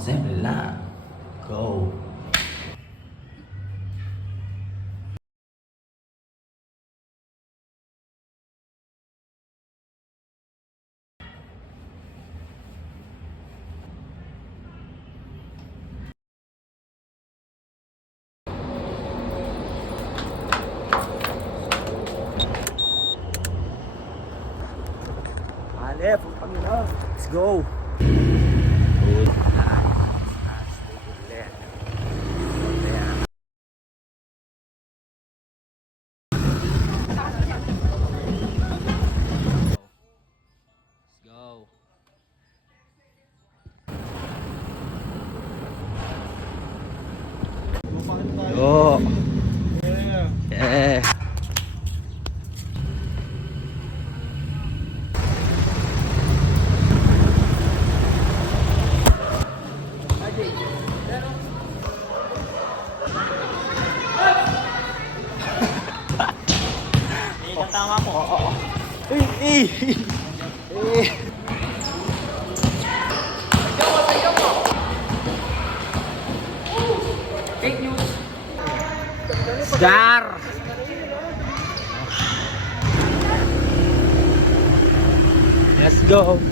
Simple lang. Go. Ale, punta kami na. Let's go. Good. Yo. Yeah. Tama po. Eh. Fake news. Dar. Let's go.